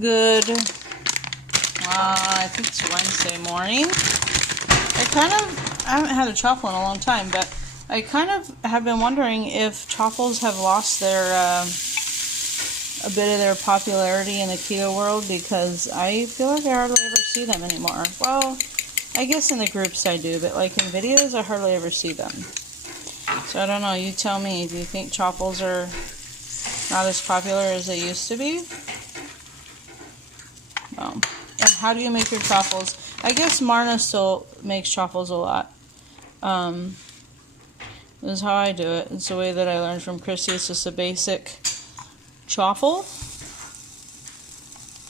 Good, I think it's Wednesday morning. I haven't had a Chaffle in a long time, but I kind of have been wondering if Chaffles have lost their, a bit of their popularity in the keto world, because I feel like I hardly ever see them anymore. Well, I guess in the groups I do, but like in videos I hardly ever see them. So I don't know, you tell me, do you think Chaffles are not as popular as they used to be? Well, and how do you make your Chaffles? I guess Marna still makes Chaffles a lot. This is how I do it. It's the way that I learned from Christy. It's just a basic Chaffle.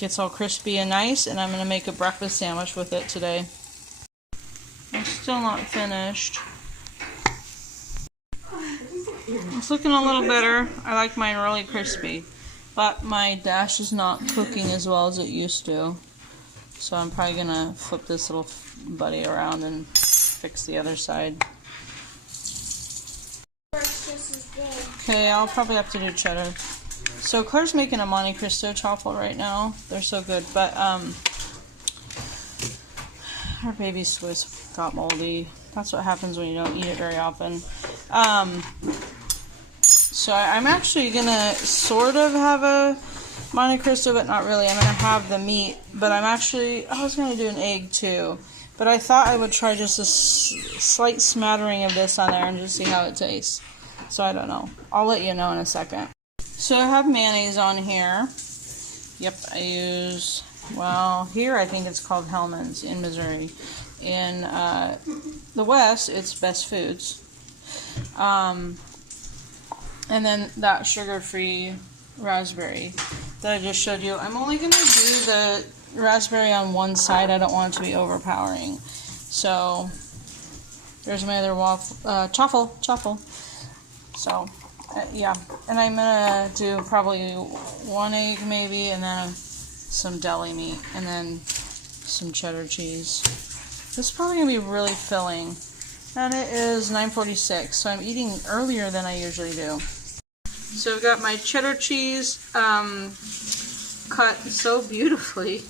Gets all crispy and nice, and I'm going to make a breakfast sandwich with it today. I'm still not finished. It's looking a little better. I like mine really crispy. But my dash is not cooking as well as it used to. So I'm probably going to flip this little buddy around and fix the other side. Okay, I'll probably have to do cheddar. So Claire's making a Monte Cristo Chaffle right now. They're so good. But our baby Swiss got moldy. That's what happens when you don't eat it very often. So I'm actually going to sort of have a Monte Cristo, but not really. I'm going to have the meat, but I was going to do an egg too. But I thought I would try just a slight smattering of this on there and just see how it tastes. So I don't know. I'll let you know in a second. So I have mayonnaise on here. Yep, I use, well, here I think it's called Hellman's in Missouri. In the West, it's Best Foods. And then that sugar-free raspberry that I just showed you. I'm only going to do the raspberry on one side. I don't want it to be overpowering. So there's my other Chaffle. So yeah, and I'm going to do probably one egg maybe, and then some deli meat, and then some cheddar cheese. This is probably going to be really filling. And it is 9:46, so I'm eating earlier than I usually do. So I've got my cheddar cheese cut so beautifully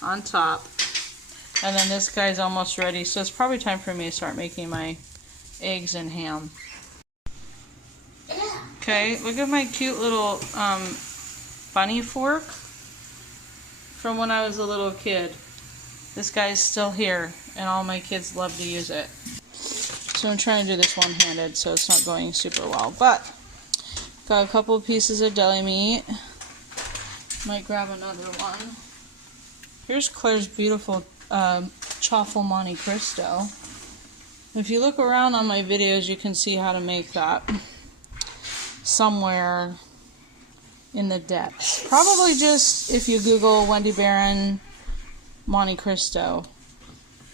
on top. And then this guy's almost ready, so it's probably time for me to start making my eggs and ham. Okay, look at my cute little bunny fork from when I was a little kid. This guy's still here, and all my kids love to use it. So I'm trying to do this one-handed, so it's not going super well. But got a couple of pieces of deli meat. Might grab another one. Here's Claire's beautiful Chaffle Monte Cristo. If you look around on my videos, you can see how to make that somewhere in the depths. Probably just if you Google Wendy Barron Monte Cristo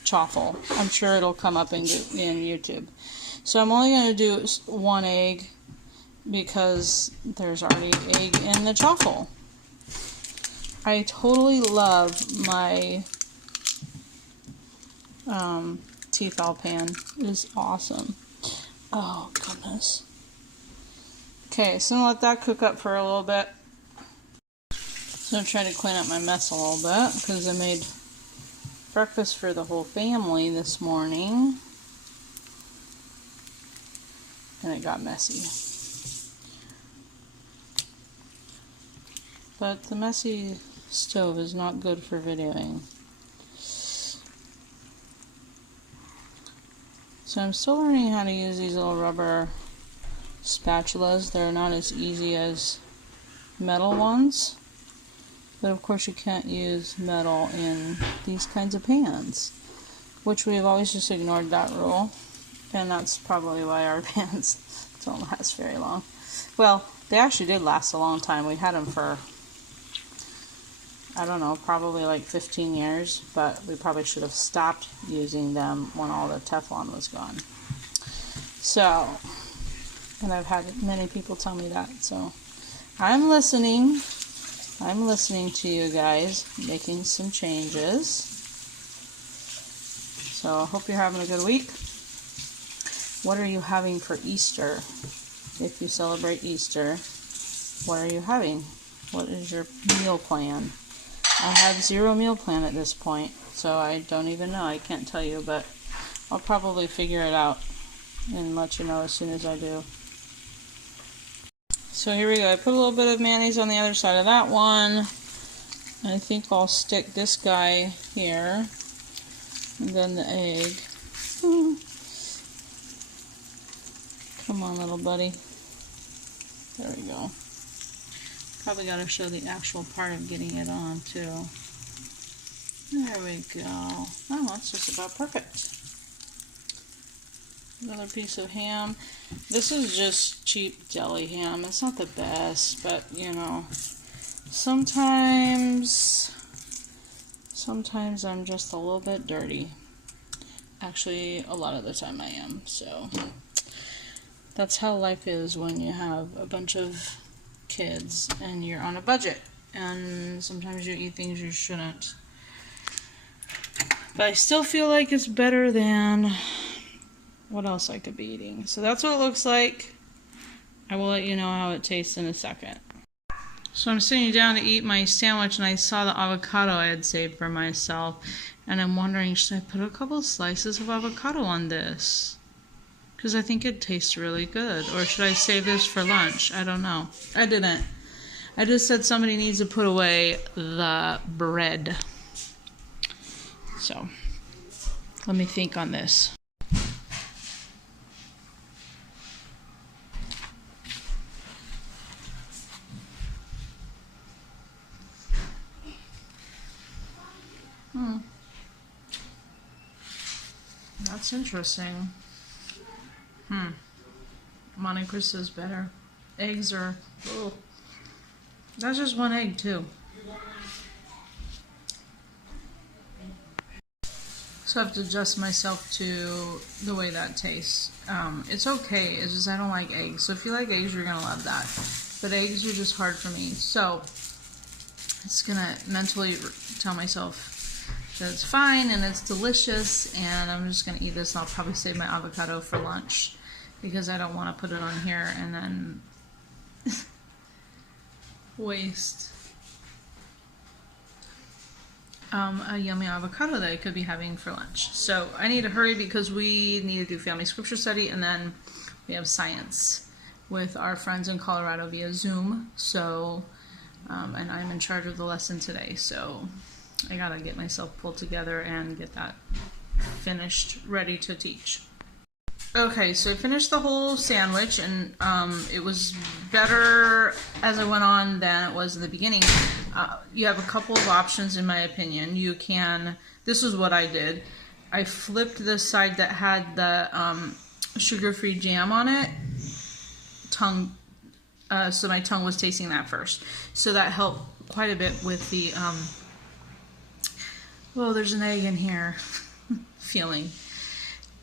Chaffle. I'm sure it'll come up in YouTube. So I'm only going to do one egg because there's already egg in the Chaffle. I totally love my Tefal pan. It is awesome. Oh, goodness. Okay, so I'm going to let that cook up for a little bit. So I'm trying to clean up my mess a little bit because I made breakfast for the whole family this morning. And it got messy. But the messy stove is not good for videoing. So I'm still learning how to use these little rubber spatulas. They're not as easy as metal ones. But of course you can't use metal in these kinds of pans, which we've always just ignored that rule. And that's probably why our pans don't last very long. Well, they actually did last a long time. We had them for, I don't know, probably like 15 years, but we probably should have stopped using them when all the Teflon was gone. So, and I've had many people tell me that, so I'm listening. I'm listening to you guys, making some changes. So I hope you're having a good week. What are you having for Easter? If you celebrate Easter, what are you having? What is your meal plan? I had zero meal plan at this point, so I don't even know. I can't tell you, but I'll probably figure it out and let you know as soon as I do. So here we go. I put a little bit of mayonnaise on the other side of that one. I think I'll stick this guy here. And then the egg. Come on, little buddy. There we go. Probably got to show the actual part of getting it on, too. There we go. Oh, that's just about perfect. Another piece of ham. This is just cheap deli ham. It's not the best, but you know, sometimes I'm just a little bit dirty. Actually, a lot of the time I am. So that's how life is when you have a bunch of kids and you're on a budget. And sometimes you eat things you shouldn't. But I still feel like it's better than what else I could be eating. So that's what it looks like. I will let you know how it tastes in a second. So I'm sitting down to eat my sandwich and I saw the avocado I had saved for myself. And I'm wondering, should I put a couple slices of avocado on this? Because I think it tastes really good. Or should I save this for lunch? I don't know. I didn't. I just said somebody needs to put away the bread. So let me think on this. That's interesting. Monte Cristo's better. Eggs are... Oh. That's just one egg, too. So I have to adjust myself to the way that tastes. It's okay, it's just I don't like eggs. So if you like eggs, you're going to love that. But eggs are just hard for me. So it's going to mentally tell myself that it's fine and it's delicious, and I'm just going to eat this, and I'll probably save my avocado for lunch because I don't want to put it on here and then waste a yummy avocado that I could be having for lunch. So I need to hurry because we need to do family scripture study, and then we have science with our friends in Colorado via Zoom. So, and I'm in charge of the lesson today, so I gotta get myself pulled together and get that finished, ready to teach. Okay, so I finished the whole sandwich, and it was better as I went on than it was in the beginning. You have a couple of options, in my opinion. You can, this is what I did. I flipped the side that had the sugar-free jam on it, so my tongue was tasting that first. So that helped quite a bit with the, well, there's an egg in here feeling.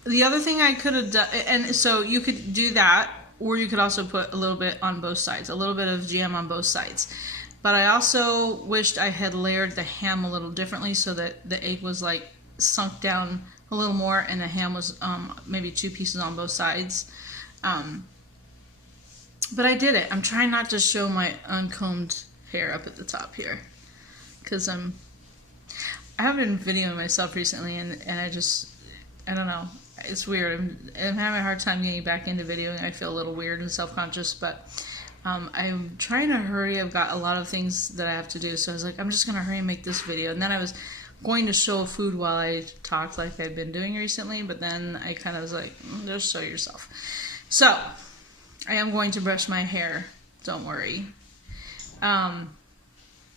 The other thing I could have done, and so you could do that, or you could also put a little bit on both sides, a little bit of jam on both sides. But I also wished I had layered the ham a little differently so that the egg was like sunk down a little more and the ham was maybe 2 pieces on both sides. But I did it. I'm trying not to show my uncombed hair up at the top here because I have been videoing myself recently, and I don't know. It's weird. I'm having a hard time getting back into videoing. I feel a little weird and self-conscious, but I'm trying to hurry. I've got a lot of things that I have to do, so I was like, I'm just going to hurry and make this video. And then I was going to show food while I talked like I've been doing recently, but then I kind of was like, just show yourself. So, I am going to brush my hair. Don't worry.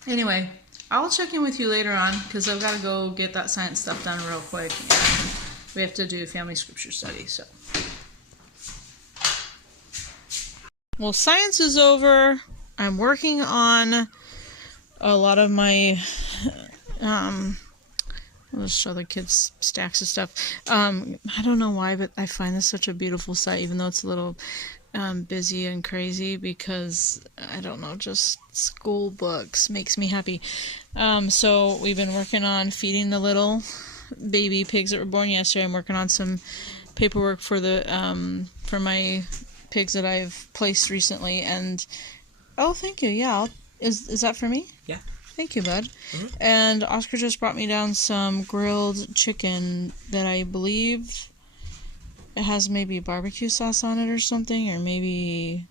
Anyway, I'll check in with you later on because I've got to go get that science stuff done real quick. We have to do family scripture study, so. Well, science is over. I'm working on a lot of my, I'll just show the kids stacks of stuff. I don't know why, but I find this such a beautiful site, even though it's a little busy and crazy because, I don't know, just school books makes me happy. So we've been working on feeding the little baby pigs that were born yesterday. I'm working on some paperwork for the for my pigs that I've placed recently, and oh, thank you. Yeah, is that for me? Yeah. Thank you, bud. And Oscar just brought me down some grilled chicken that I believe it has maybe barbecue sauce on it or something, or maybe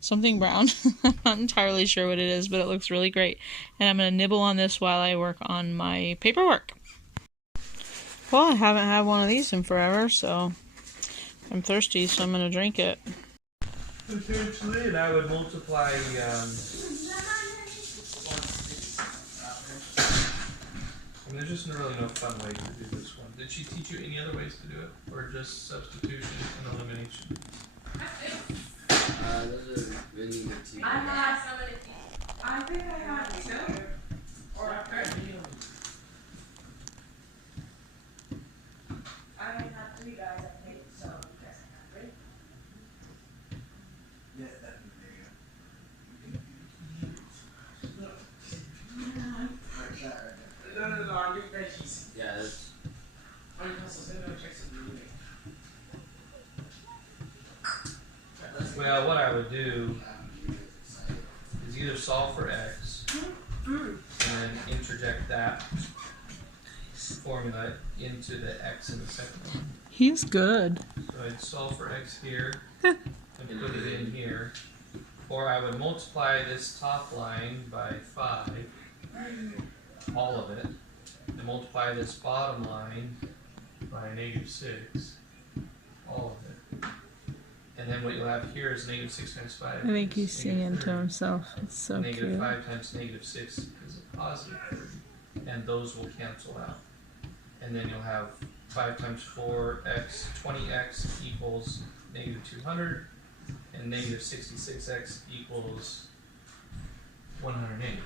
something brown. I'm not entirely sure what it is, but it looks really great. And I'm going to nibble on this while I work on my paperwork. Well, I haven't had one of these in forever, so I'm thirsty, so I'm going to drink it. Potentially, and I would multiply, I mean, there's just really no fun way to do this one. Did she teach you any other ways to do it? Or just substitution and elimination? Those are really good too. I have somebody. I think I have two. Or a person. I have 3 guys I think, so you guys have 3. Yeah, that'd be very good. No, I'm getting veggies. Yeah, that's. Well, what I would do is either solve for x and then interject that formula into the x in the second one. He's good. So I'd solve for x here and put it in here. Or I would multiply this top line by 5, all of it, and multiply this bottom line by -6, all of it. And then what you'll have here is -6 times 5. I think he's singing to himself. It's so cute. -5 times -6 is a positive 30. And those will cancel out. And then you'll have 5 times 4x, 20x equals -200. And -66x equals 180.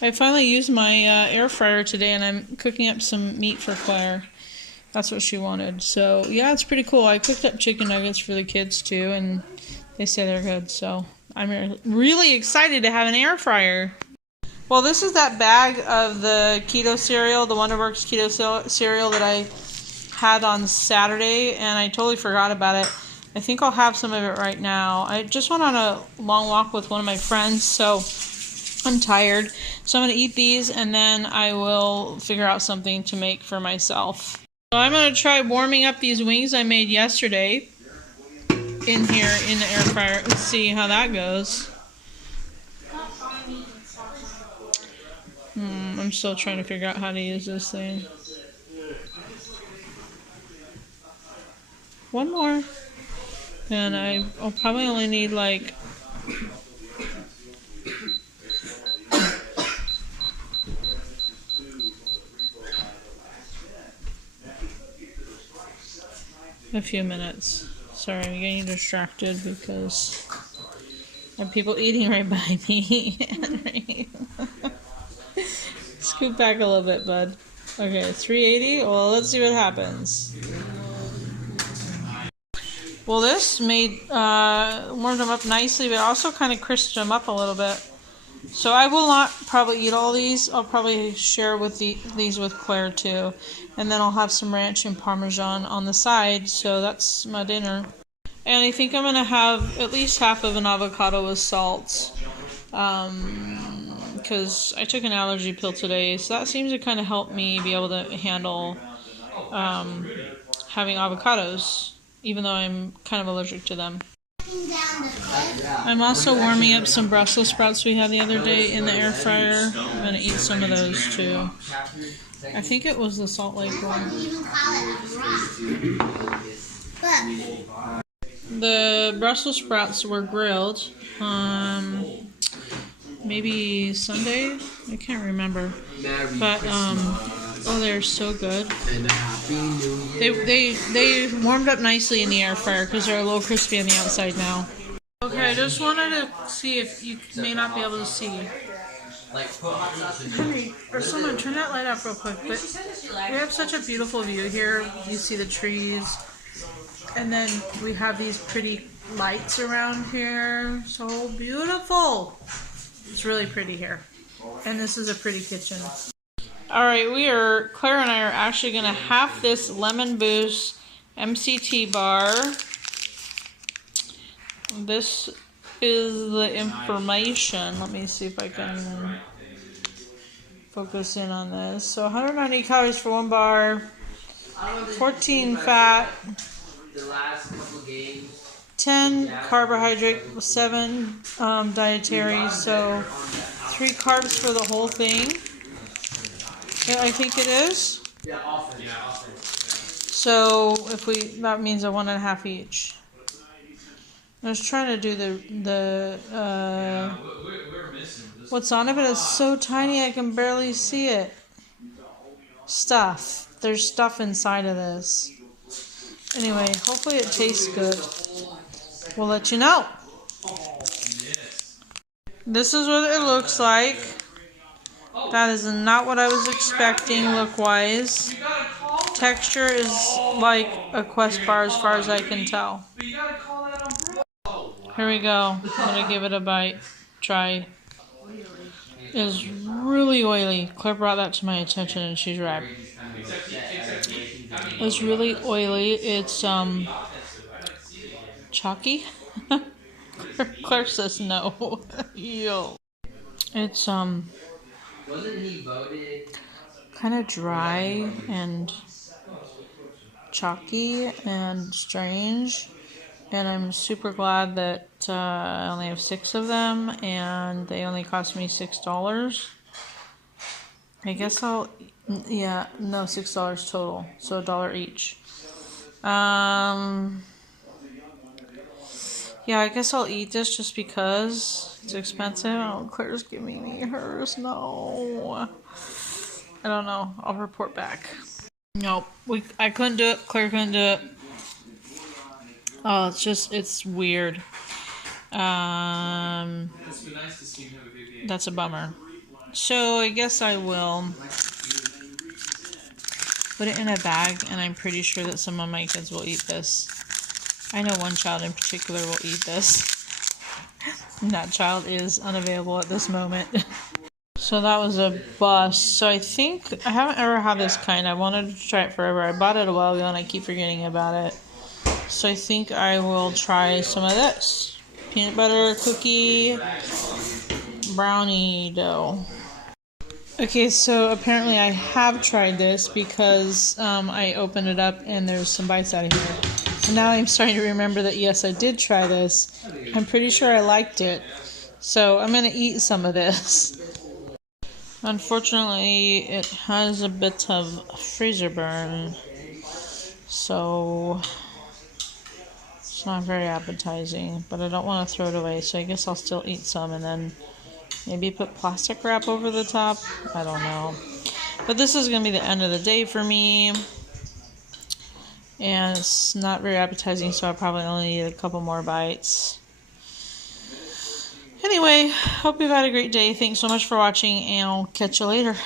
I finally used my air fryer today, and I'm cooking up some meat for Claire. That's what she wanted. So, yeah, it's pretty cool. I cooked up chicken nuggets for the kids, too, and they say they're good. So, I'm really excited to have an air fryer. Well, this is that bag of the keto cereal, the Wonderworks keto cereal that I had on Saturday, and I totally forgot about it. I think I'll have some of it right now. I just went on a long walk with one of my friends, so I'm tired. So I'm going to eat these, and then I will figure out something to make for myself. So I'm going to try warming up these wings I made yesterday in here in the air fryer. Let's see how that goes. I'm still trying to figure out how to use this thing. One more. And I'll probably only need like a few minutes. Sorry, I'm getting distracted because there are people eating right by me. Scoot back a little bit, bud. Okay, 380. Well, let's see what happens. Well, this warmed them up nicely, but also kind of crisped them up a little bit. So I will not probably eat all these. I'll probably share with these with Claire too. And then I'll have some ranch and Parmesan on the side. So that's my dinner. And I think I'm going to have at least half of an avocado with salt. Because I took an allergy pill today. So that seems to kind of help me be able to handle having avocados, even though I'm kind of allergic to them. I'm also warming up some Brussels sprouts we had the other day in the air fryer. I'm going to eat some of those too. I think it was the Salt Lake one. The Brussels sprouts were grilled maybe Sunday? I can't remember. But oh, they're so good. They warmed up nicely in the air fryer because they're a little crispy on the outside now. Okay, I just wanted to see if you may not be able to see. Henry, or someone turn that light off real quick. But we have such a beautiful view here. You see the trees, and then we have these pretty lights around here. So beautiful. It's really pretty here, and this is a pretty kitchen. Alright, Claire and I are actually going to half this Lemon Boost MCT bar. This is the information. Let me see if I can focus in on this. So 190 calories for one bar, 14 fat, The last couple games. 10 carbohydrate, 7 dietary, so 3 carbs for the whole thing. Yeah, I think it is. Yeah, often. So if that means a 1.5 each. I was trying to do We're missing this. what's on it, but it's so tiny I can barely see it. Stuff. There's stuff inside of this. Anyway, hopefully it tastes good. We'll let you know. Yes. This is what it looks like. That is not what I was expecting look-wise. Texture is like a Quest bar as far as I can tell. Here we go. I'm gonna give it a bite. Try. It's really oily. Claire brought that to my attention and she's right. It's really oily. It's chalky. Claire says no. Yo. It's Wasn't he voted? kind of dry and chalky and strange. And I'm super glad that I only have 6 of them and they only cost me $6. I guess $6 total, so $1 each. Yeah, I guess I'll eat this just because it's expensive. Oh, Claire's giving me hers. No, I don't know. I'll report back. Nope, I couldn't do it. Claire couldn't do it. Oh, it's weird. That's a bummer. So I guess I will put it in a bag, and I'm pretty sure that some of my kids will eat this. I know one child in particular will eat this. And that child is unavailable at this moment. So that was a bust. So I think I haven't ever had this kind. I wanted to try it forever. I bought it a while ago and I keep forgetting about it. So I think I will try some of this. Peanut butter cookie brownie dough. Okay, so apparently I have tried this because I opened it up and there's some bites out of here. And now I'm starting to remember that yes, I did try this. I'm pretty sure I liked it. So I'm going to eat some of this. Unfortunately, it has a bit of freezer burn. So it's not very appetizing, but I don't want to throw it away, so I guess I'll still eat some and then maybe put plastic wrap over the top. I don't know. But this is going to be the end of the day for me. And it's not very appetizing, so I probably only need a couple more bites. Anyway, hope you've had a great day. Thanks so much for watching, and I'll catch you later.